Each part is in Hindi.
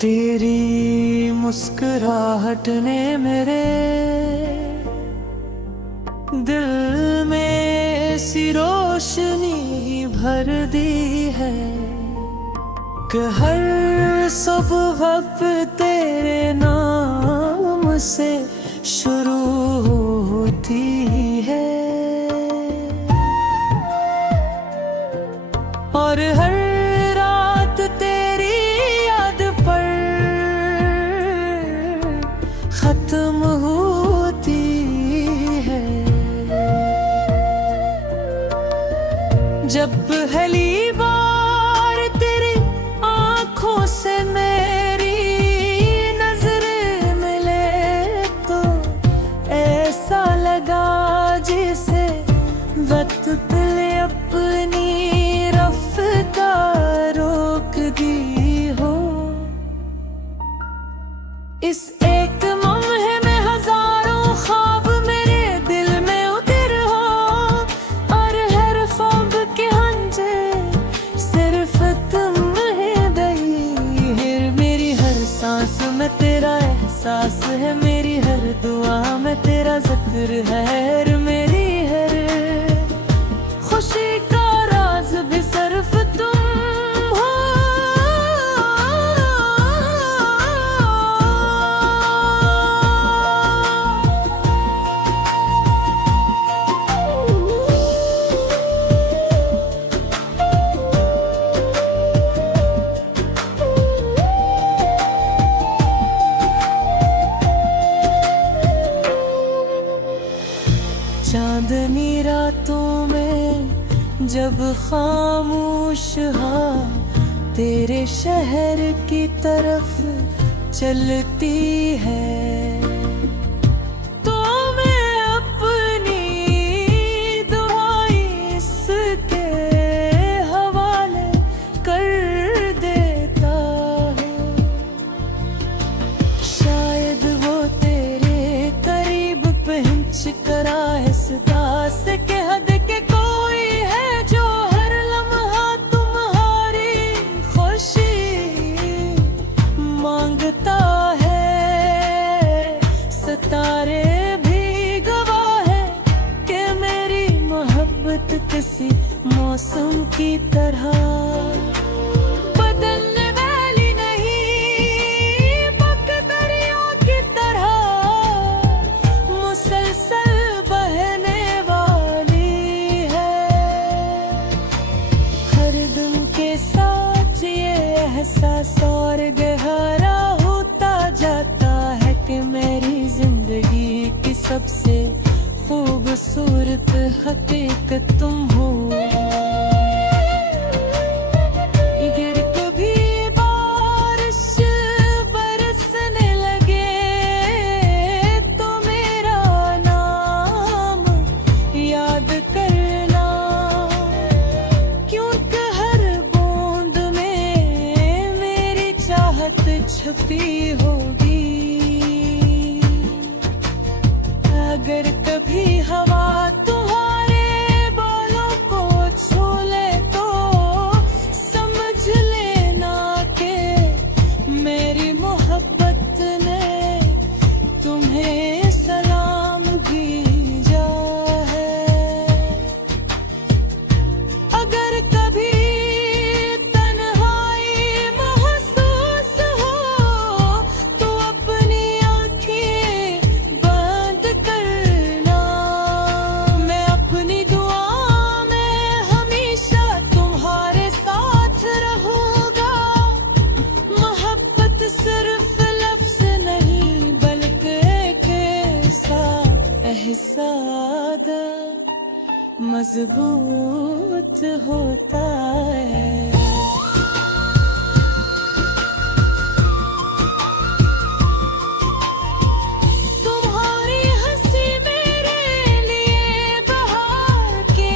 तेरी मुस्कुराहट ने मेरे दिल में ऐसी रोशनी भर दी है कि हर सुबह तेरे नाम से शुरू होती है और हर रात तेरी याद पर खत्म होती है। जब पहली बार तेरी आंखों से मेरी नजर मिले तो ऐसा लगा जैसे वक्त पे अपनी रफ्तार रोक दी हो। इस एक लम्हे में हजारों ख्वाब मेरे दिल में उतर हो और हर ख्वाब के हंजे सिर्फ तुम है दही है। मेरी हर सांस में तेरा एहसास है, मेरी हर दुआ में तेरा जिक्र है। मेरी हर खुशी का राज भी सिर्फ तुम हो। चांदनी रातों में जब खामोश हवा तेरे शहर की तरफ चलती है तो मैं अपनी दुआएं इसके हवाले कर देता हूँ। शायद वो तेरे करीब पहुंच कर एहसास के हद के कोई है जो हर लम्हा तुम्हारी खुशी मांगता है। सितारे भी गवाह है कि मेरी मोहब्बत किसी मौसम की तरह बदलने वाली नहीं, पक दरिया की तरह मुसलसल बहने वाली है। हर दिन के साथ ये एहसास और गहरा होता जाता है कि मेरी जिंदगी की सबसे खूबसूरत हकीकत तुम हो। अगर कभी बारिश बरसने लगे तो मेरा नाम याद करना, क्योंकि हर बूंद में मेरी चाहत छुपी होगी। अगर कभी हवा तुम्हारे बालों को छू ले तो समझ लेना कि मेरी मोहब्बत ने तुम्हें सलाम भेजा है। अगर कभी तन्हाई महसूस हो तो अपनी आंखें बंद करना। मैं अपनी दुआ में हमेशा तुम्हारे साथ रहूंगा। मोहब्बत सिर्फ लफ्ज नहीं बल्कि एक ऐसा एहसास मजबूत होता है। तुम्हारी हंसी मेरे लिए बहार के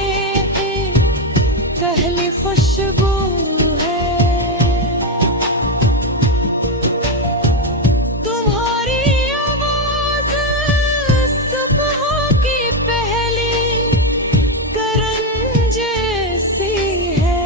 पहली खुशबू है। तुम्हारी आवाज सुबह की पहली करन जैसी है।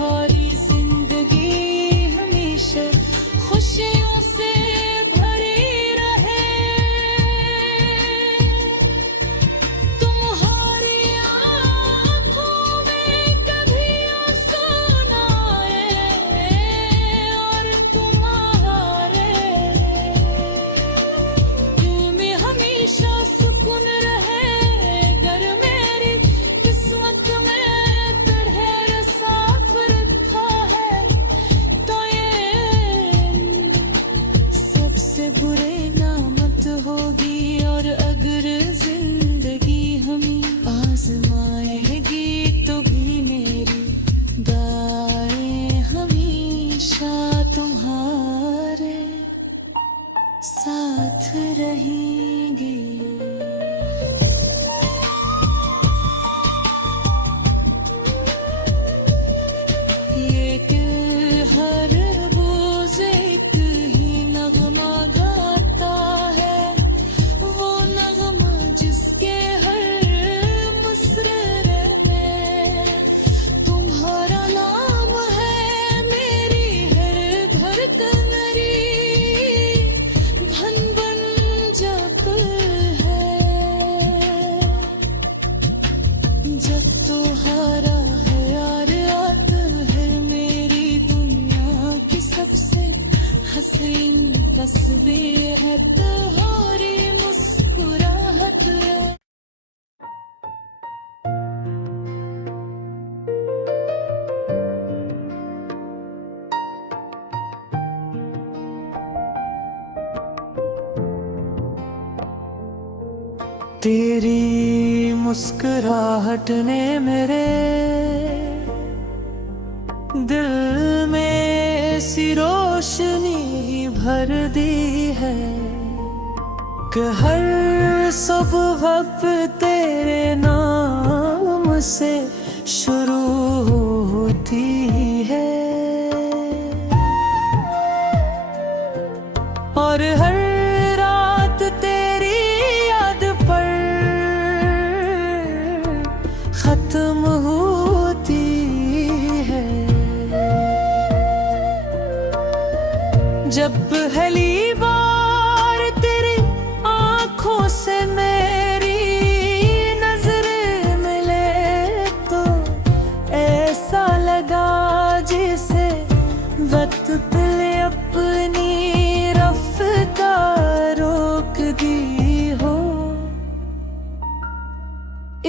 तुम्हारी जिंदगी हमेशा खुशियों से भरी रहे। तुम्हारी आँखों में कभी आंसू ना आए और तुम्हारे दिल में हमेशा सुकून रहे। अगर मेरी किस्मत में तेरा साथ रखा है तो ये सबसे बुरे नामत होगी। और अगर जिंदगी हमें आजमाएगी तो भी मेरी दाएं हमेशा तुम्हारे साथ रहेंगी। ये दिल हर रोज एक ही नगमा गाता है, वो नगमा जिसके हर मुसरे में तुम्हारा नाम है। मेरी हर धड़कनरी धन बन जाती है जब तुम्हारा है यार आता है। मेरी दुनिया की सबसे हसीन तस्वीर है तुम्हारी मुस्कुराहट। तेरी मुस्कुराहट ने मेरे दिल में ऐसी रोशनी भर दी है कि हर सुबह तेरे नाम से शुरू होती है और हर रात तेरी याद पर खत्म होती है। जब पहली बार तेरी आंखों से मेरी नजर मिले तो ऐसा लगा जैसे वक्त ने अपनी रफ्तार रोक दी हो।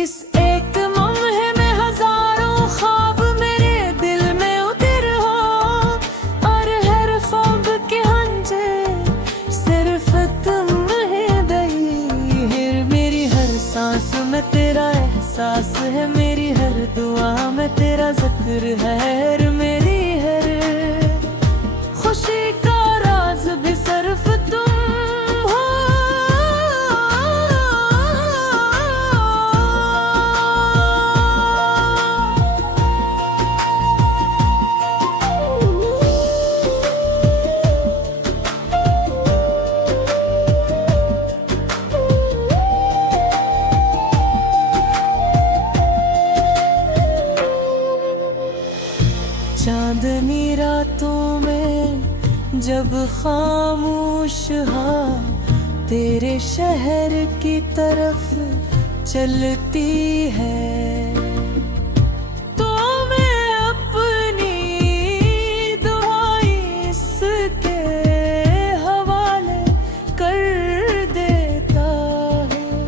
इस एक लम्हे में हजारों ख्वाब मेरे दिल में उतर हो और हर ख्वाब के हंजे सिर्फ तुम है दई। मेरी हर सांस में तेरा एहसास है, मेरी हर दुआ में तेरा जिक्र है। मेरी हर खुशी का राज भी सिर्फ तुम हो। चांदनी रातों में जब खामोश हाँ तेरे शहर की तरफ चलती है तो मैं अपनी दुआएं इसके हवाले कर देता हूँ।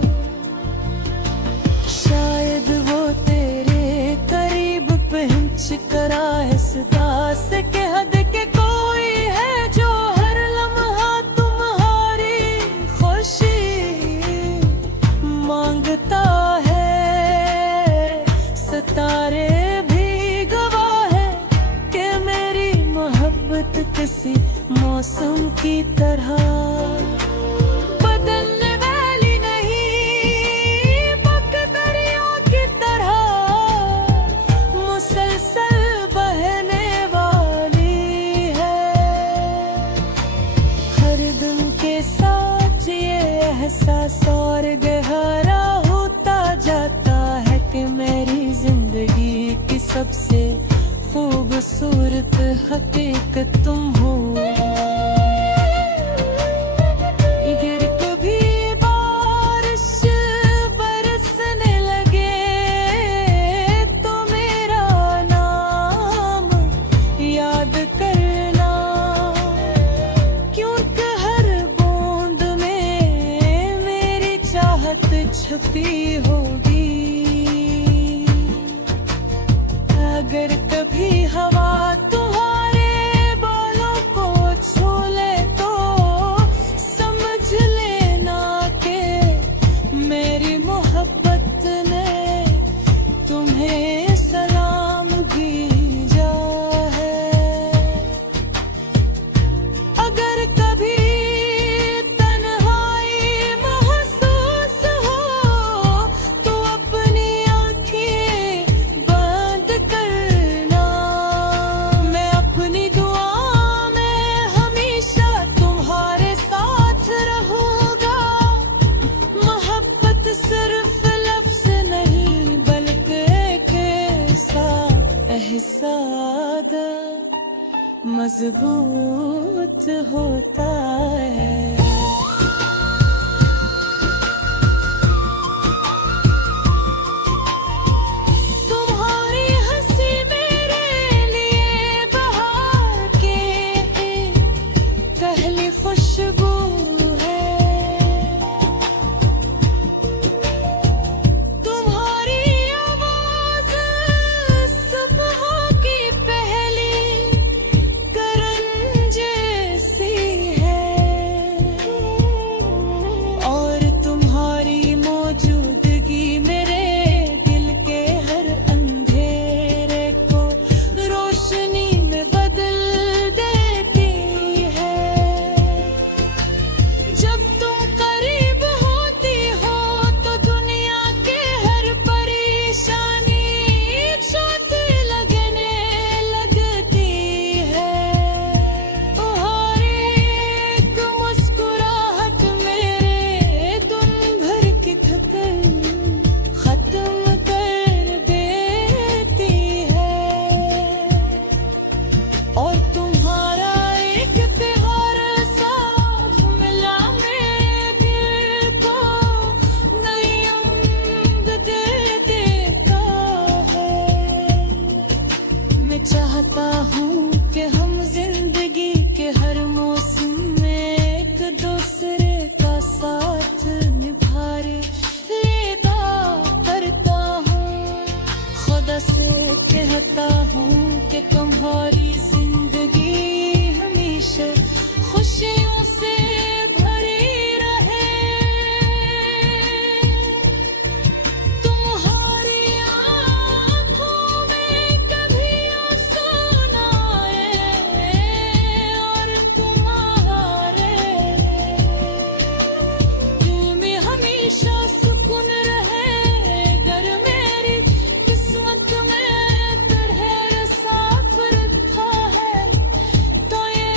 शायद वो तेरे करीब पहुंच कर एहसास के हद के कोई है जो हर लम्हा तुम्हारी खुशी मांगता है। सितारे भी गवाह है कि मेरी मोहब्बत किसी मौसम की तरह बदलने वाली नहीं, पक दरिया की तरह मुसलसल बहने वाली है। हर दिन के साथ ये एहसास और गहरा होता जाता है कि मेरी जिंदगी की सबसे खूबसूरत खूबसूरत हकीकत तुम हो। अगर कभी बारिश बरसने लगे तो मेरा नाम याद करना, क्योंकि हर बूंद में मेरी चाहत छुपी होगी। अगर कभी हवा तुम्हारे बालों को छू ले तो समझ लेना कि मेरी मोहब्बत ने तुम्हें सलाम भेजा है। अगर कभी तन्हाई महसूस हो तो अपनी आंखें बंद करना, मैं अपनी दुआ में हमेशा तुम्हारे साथ रहूंगा। मोहब्बत सिर्फ लफ्ज नहीं बल्कि एक ऐसा एहसास मजबूत होता है। तुम्हारी हंसी मेरे लिए बहार के पहली खुशबू है। तुम्हारी आवाज सुबह की पहली करन जैसी है, और तुम्हारी मौजूदगी मेरे दिल के हर अंधेरे को रोशनी में बदल देती है। जब तुम करीब होती हो तो दुनिया के हर परेशानी छोटी लगने लगती है। तुम्हारी एक मुस्कुराहट मेरे दिन भर की थकन खत्म कर देती है, और तुम्हारा एक प्यार साफ मिला मेरे दिल को नई उम्मीद दे देता है। मैं चाहता हूँ कि हम जिंदगी के हर मौसम में एक दूसरे का साथ निभाए लेदा करता हूँ। खुदा से कहता हूँ कि तुम्हारी जिंदगी हमेशा खुशियों से भरी रहे। तुम्हारी आँखों में कभी आंसू ना आए, और तुम्हारे दिल में हमेशा सुकून रहे। अगर मेरी किस्मत में तेरे साथ रखा है तो ये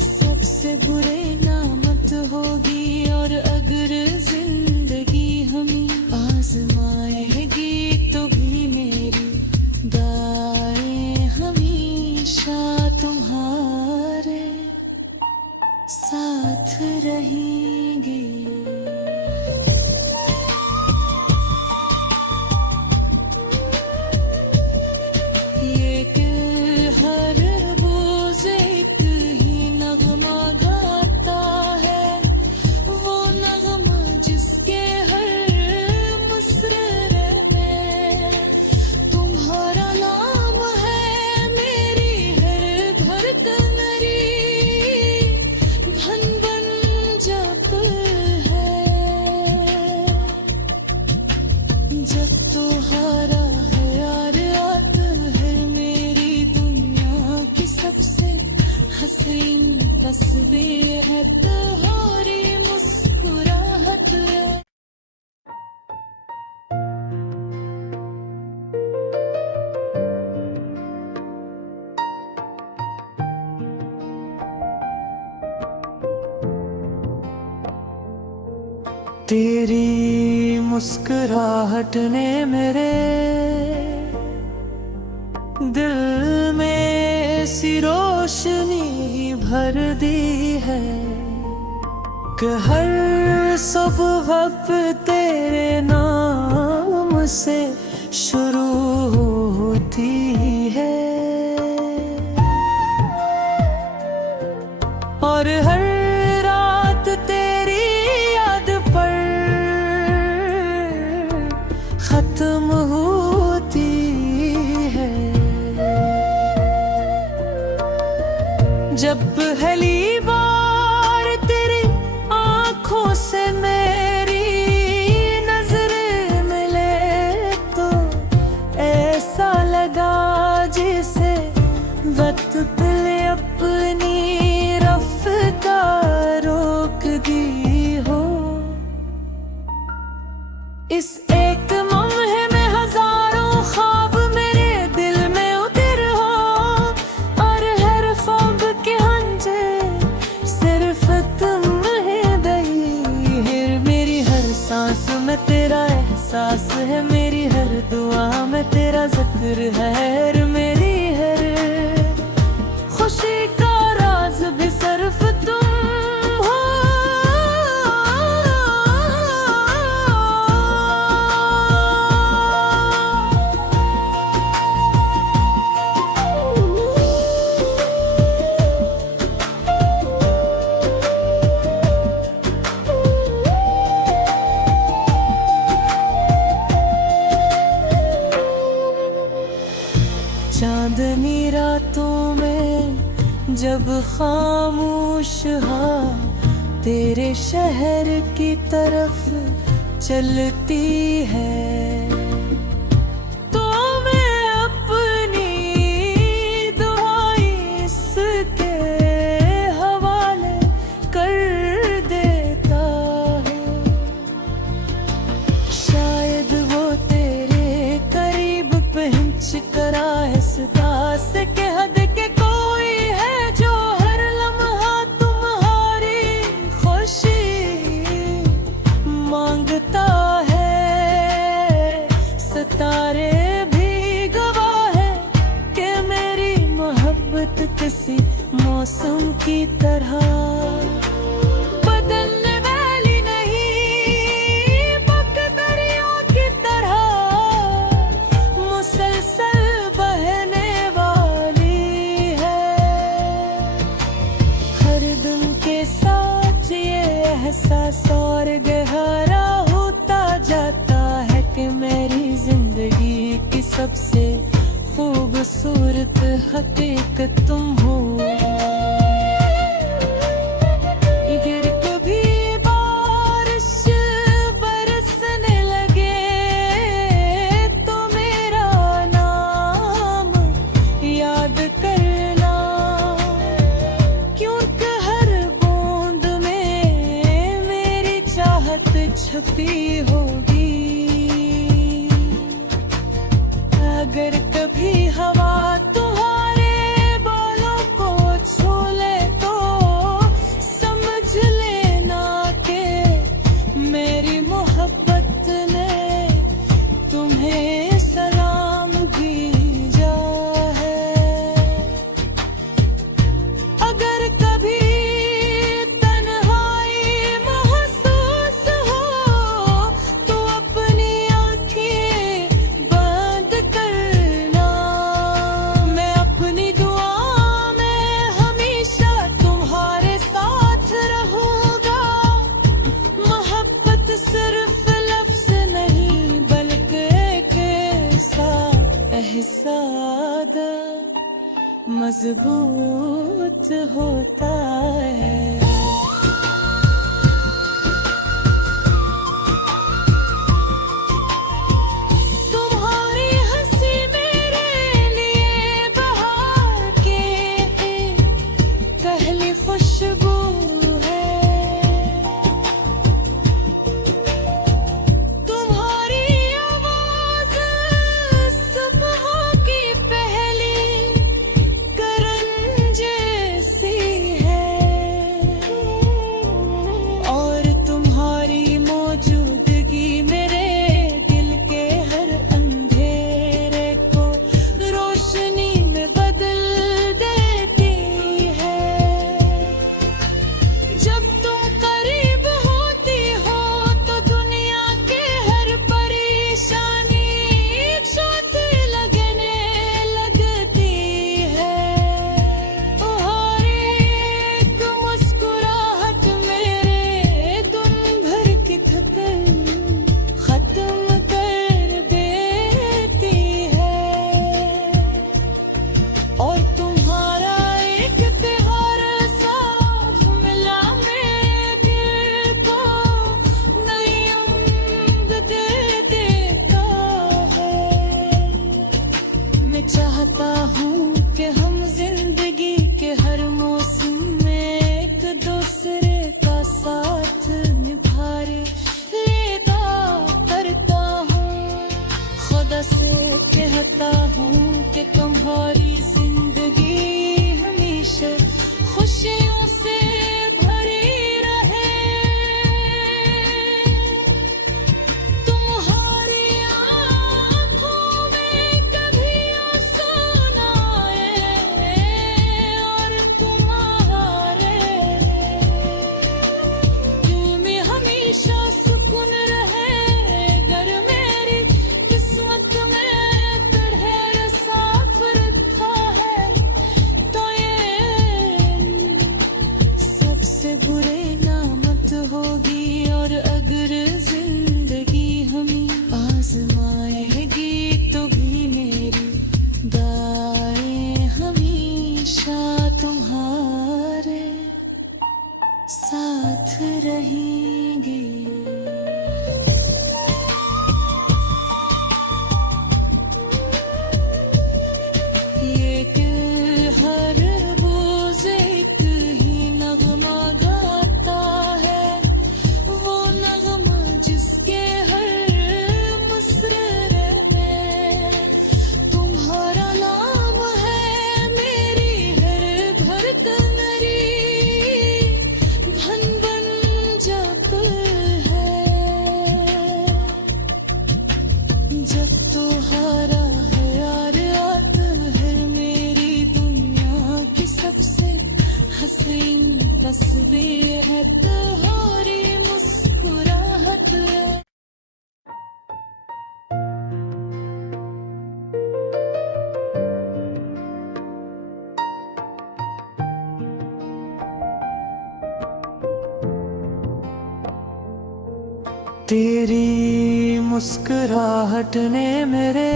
सबसे बुरे नामत होगी। और अगर जिंदगी हमें आजमाएगी तो भी मेरी दुआएं हमेशा तुम्हारे साथ रहेंगी। ये दिल हर रोज एक ही नगमा गाता है, वो नगमा जिसके हर मुसरे में तुम्हारा नाम है। मेरी हर धड़कन धन बन जाता है। जब तुम्हारा है यार आता है मेरी दुनिया की सबसे हसीन तस्वीर है तुम्हारी मुस्कुराहट। तेरी मुस्कुराहट ने मेरे दिल में ऐसी रोशनी भर दी है कि हर सुबह तेरे नाम से शुरू होती है और हर रात तेरी याद पर खत्म होती है। जब पहली बार तेरी आंखों से मेरी नजर मिले तो ऐसा लगा जैसे वक्त पे अपनी रफ्तार रोक दी हो। इस एक लम्हे में हजारों ख्वाब मेरे दिल में उतर हो और हर ख्वाब के हंजे सिर्फ तुम है दही। मेरी हर सांस में तेरा एहसास है, मेरी हर दुआ में तेरा जिक्र है, मेरी हर खुशी का राज भी सिर्फ तुम हो। चांदनी रातों में जब खामोश हवा तेरे शहर की तरफ चलती है तो मैं अपनी दुआएं इसके हवाले कर देता हूँ। शायद वो तेरे करीब पहुंच कर एहसास के हद के कोई है जो हर लम्हा तुम्हारी खुशी मांगता है। सितारे भी गवाह है कि मेरी मोहब्बत किसी मौसम की तरह बदलने वाली नहीं, पक दरिया की तरह मुसलसल बहने वाली है। हर दिन के साथ ये एहसास और गहरा होता जाता है कि मेरी जिंदगी की सबसे खूबसूरत हकीकत तुम हो। अगर कभी बारिश बरसने लगे तो मेरा नाम याद करना, क्योंकि हर बूंद में मेरी चाहत छुपी होगी। अगर कभी हवा तुम्हारे बालों को छू ले तो समझ लेना कि मेरी मोहब्बत ने तुम्हें सलाम भेजा है। अगर कभी तन्हाई महसूस हो तो अपनी आंखें बंद करना, मैं अपनी दुआ में हमेशा तुम्हारे साथ रहूंगा। मोहब्बत सिर्फ लफ्ज नहीं बल्कि एक ऐसा एहसास मजबूत होता है। तुम्हारी हंसी मेरे लिए बहार के पहली खुशबू है। तुम्हारी आवाज सुबह की पहली करन जैसी है। तेरी मुस्कुराहट ने मेरे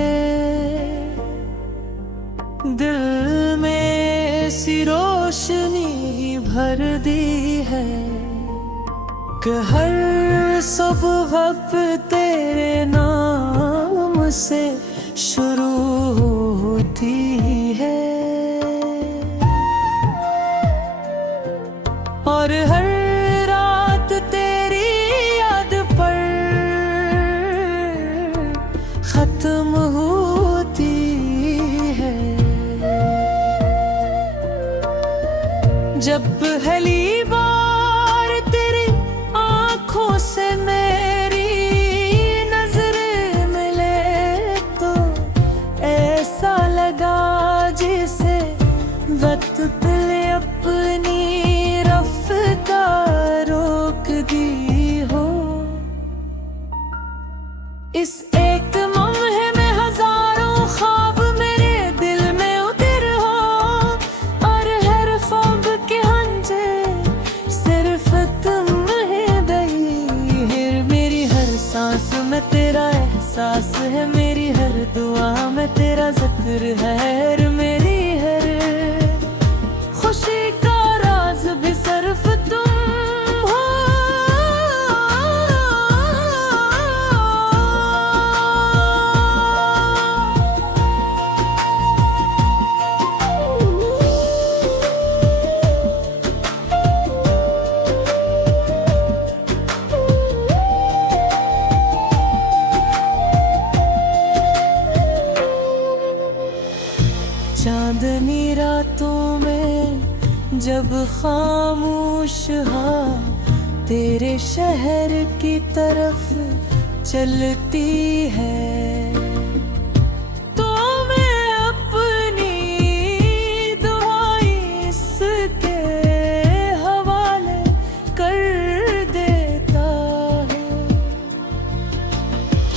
दिल में ऐसी रोशनी भर दी है कि हर सुबह तेरे नाम से शुरू होती है और हर रात तेरी याद पर खत्म होती है। जब पहली बार तेरी आंखों से मेरी नजर मिले तो ऐसा लगा जैसे वक्त ने अपनी रफ्तार रोक दी हो। इस एक लम्हे में हजारों ख्वाब मेरे दिल में उतर हो और हर ख्वाब के हंजे सिर्फ तुम है बही। मेरी हर सांस में तेरा एहसास है, मेरी हर दुआ में तेरा जिक्र है, मेरी हर खुशी का राज भी सिर्फ तुम हो। चांदनी रातों में जब खामोश हवा तेरे शहर की तरफ चलती है तो मैं अपनी दुआएं इसके हवाले कर देता हूँ।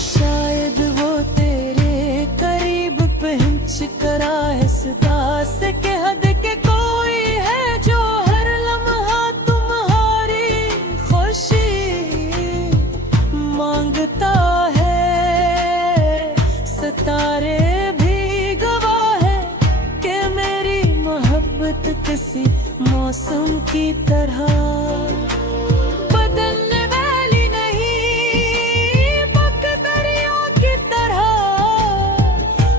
शायद वो तेरे करीब पहुंच कर एहसास के हद के कोई है जो हर लम्हा तुम्हारी खुशी मांगता है। सितारे भी गवाह है कि मेरी मोहब्बत किसी मौसम की तरह बदलने वाली नहीं, पक दरिया की तरह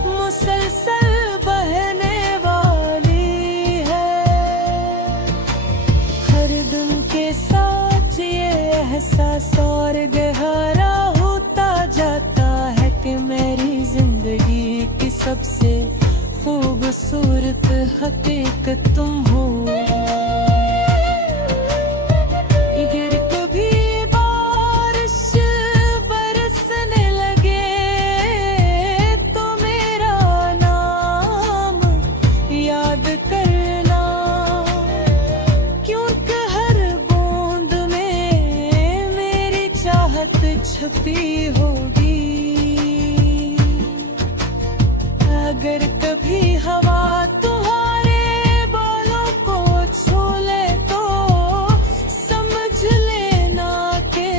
मुसलसल बहने वाली है। हर दिन के साथ ये एहसास और गहरा होता जाता है कि मेरी जिंदगी की सबसे खूबसूरत हकीकत तुम हो। अगर कभी बारिश बरसने लगे तो मेरा नाम याद करना, क्योंकि हर बूंद में मेरी चाहत छुपी होगी। अगर कभी हवा तुम्हारे बालों को छू ले तो समझ लेना कि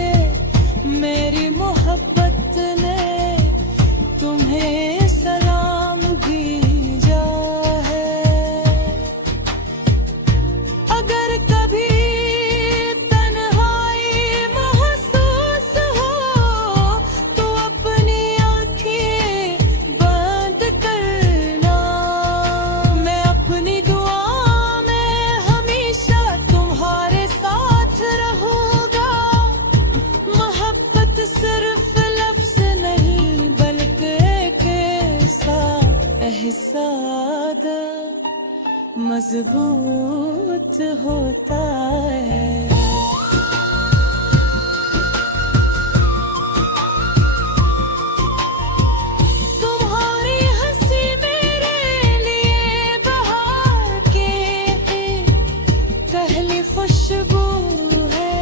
मेरी मोहब्बत ने तुम्हें सलाम भेजा है। अगर कभी तन्हाई महसूस हो तो अपनी आंखें बंद करना, मैं अपनी दुआ में हमेशा तुम्हारे साथ रहूंगा। मोहब्बत सिर्फ लफ्ज नहीं बल्कि एक ऐसा एहसास मजबूत होता है। तुम्हारी हंसी मेरे लिए बहार के पहली खुशबू है।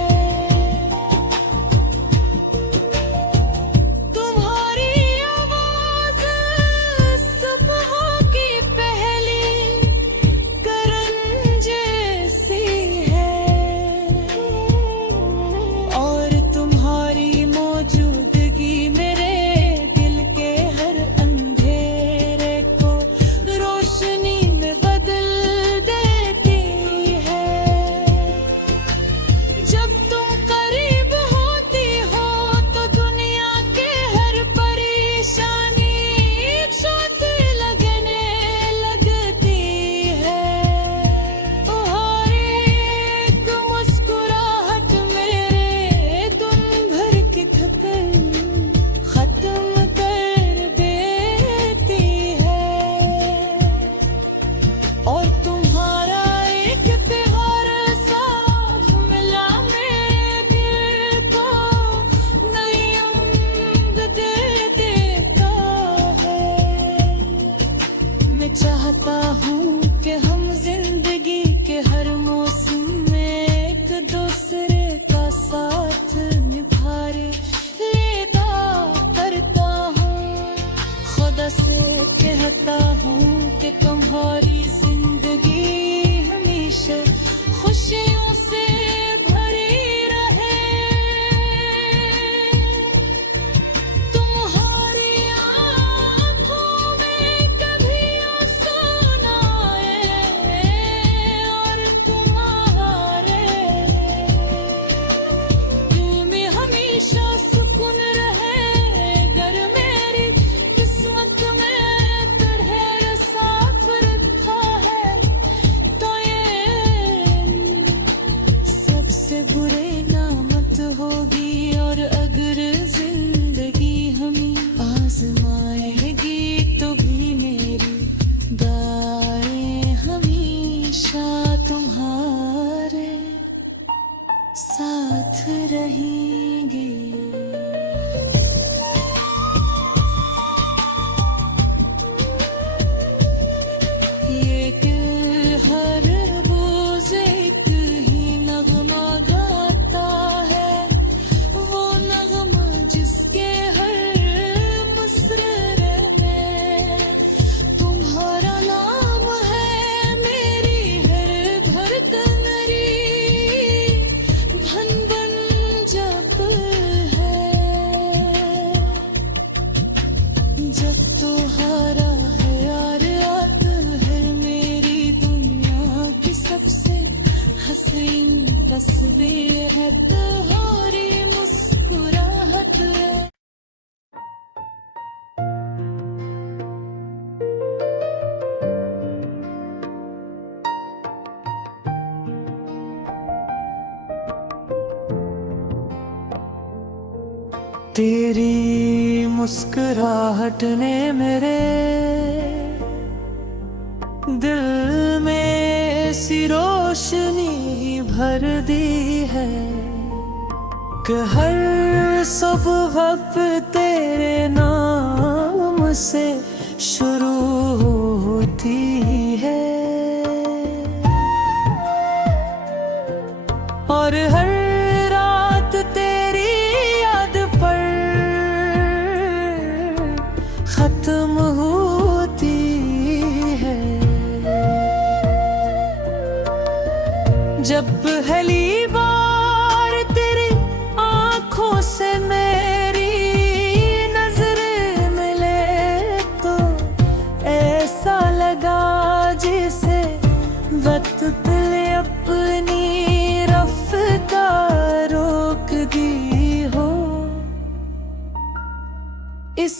तुम्हारी आवाज सुबह की पहली करन जैसी है। तेरी मुस्कुराहट ने मेरे दिल में ऐसी रोशनी भर दी है कि हर सुबह तेरे नाम से शुरू होती है और हर रात तेरी याद पर खत्म होती है। जब पहली बार तेरी आंखों से मेरी नजर मिले तो ऐसा लगा जैसे वक्त ने अपनी रफ्तार रोक दी हो। इस